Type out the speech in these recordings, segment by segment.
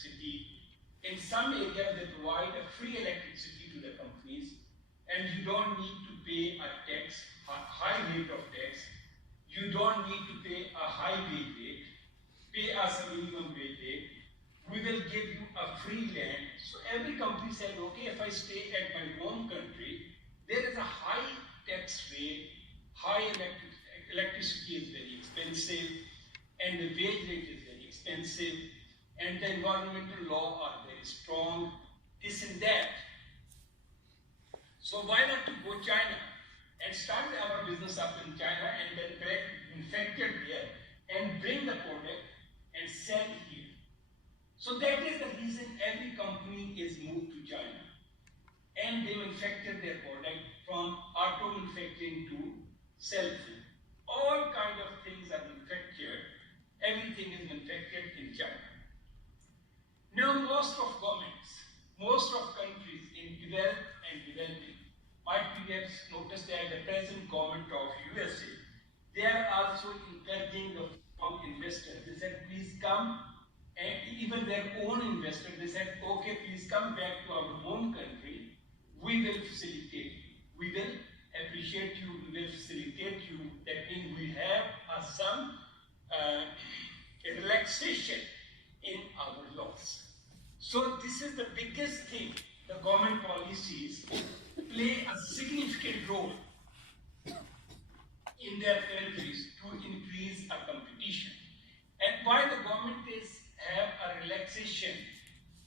electricity. In some areas, they provide a free electricity to the companies, and you don't need to pay a tax, a high rate of tax. You don't need to pay a high wage rate. Pay us a minimum wage rate. We will give you a free land. So every company said, okay, if I stay at my home country, there is a high tax rate, high electricity is very expensive, and the wage rate is very expensive, and the environmental law are very strong, this and that. So why not to go China and start our business up in China and then manufacture there and bring the product and sell here. So that is the reason every company is moved to China. And they manufacture their product from auto manufacturing to cell phone. All kind of things are manufactured. Everything is manufactured in China. Now most of governments, most of countries in developed and developing, might be have noticed that the present government of USA, they are also encouraging the foreign investors. They said, please come, and even their own investors, they said, okay, please come back to our home country. We will facilitate you. We will appreciate you. We will facilitate you. That means we have some relaxation in our laws. So this is the biggest thing. The government policies play a significant role in their countries to increase a competition. And why the government have a relaxation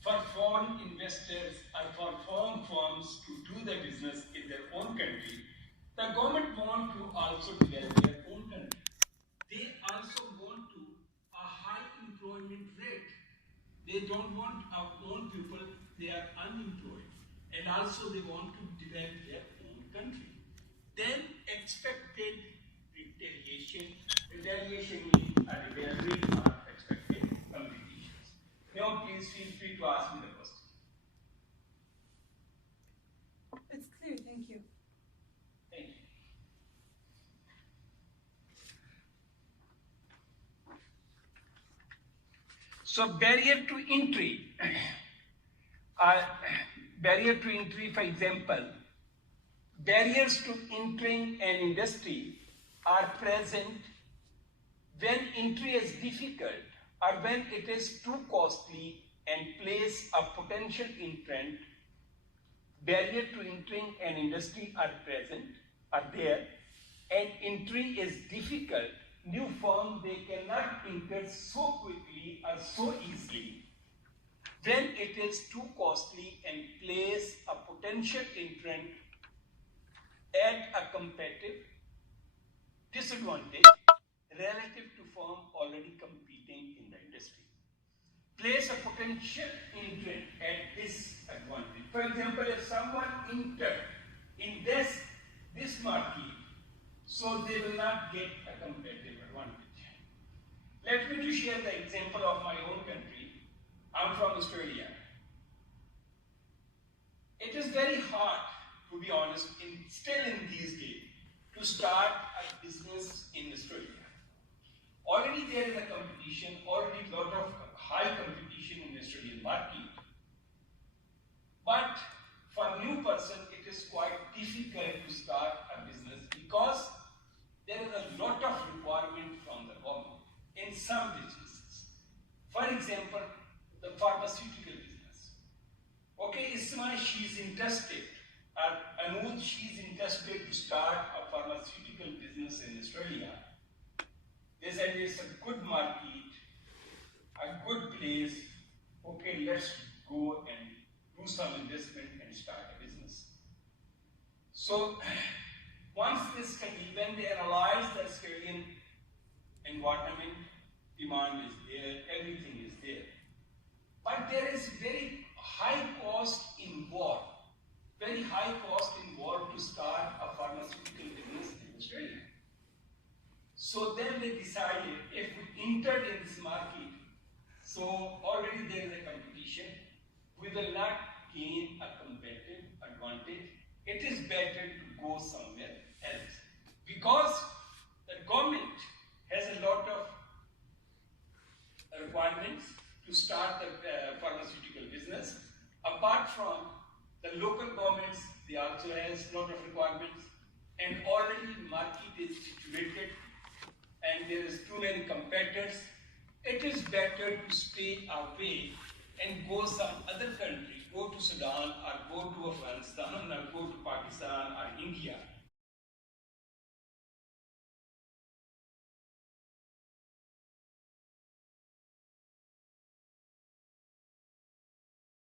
for foreign investors or for foreign firms to do the business in their own country, the government want to also develop their own country. They also want to a high employment rate. They don't want our own people, they are unemployed. And also they want to develop their own country. Then expected retaliation. Retaliation means a rivalry or expected competitions. Now please feel free to ask me the question. It's clear, thank you. Thank you. So barrier to entry. Barrier to entry, for example, barriers to entering an industry are present when entry is difficult or when it is too costly and place a potential entrant. Barrier to entering an industry are there, and entry is difficult. New firms, they cannot enter so quickly or so easily. When it is too costly and place a potential entrant at a competitive disadvantage relative to firm already competing in the industry. Place a potential entrant at disadvantage. For example, if someone entered in this market, so they will not get a competitive advantage. Let me to share the example of my own country. I'm from Australia. It is very hard, to be honest, still in these days, to start a business in Australia. Already there is a competition, already a lot of high competition in the Australian market. But for a new person, it is quite difficult to start a business because there is a lot of requirement from the government in some businesses. For example, the pharmaceutical business. Okay, Isma, she's interested, Anuj, she's interested to start a pharmaceutical business in Australia. They said it's a good market, a good place. Okay, let's go and do some investment and start a business. So, once this study, when they analyze the Australian environment, demand is there, everything is there. But there is very high cost involved, very high cost involved to start a pharmaceutical business in Australia. So then they decided, if we entered in this market, so already there is a competition, we will not gain a competitive advantage. It is better to go somewhere else. Because the government has a lot of requirements to start the Apart from the local governments, they also has lot of requirements, and already market is saturated and there is too many competitors. It is better to stay away and go some other country, go to Sudan or go to Afghanistan or go to Pakistan or India,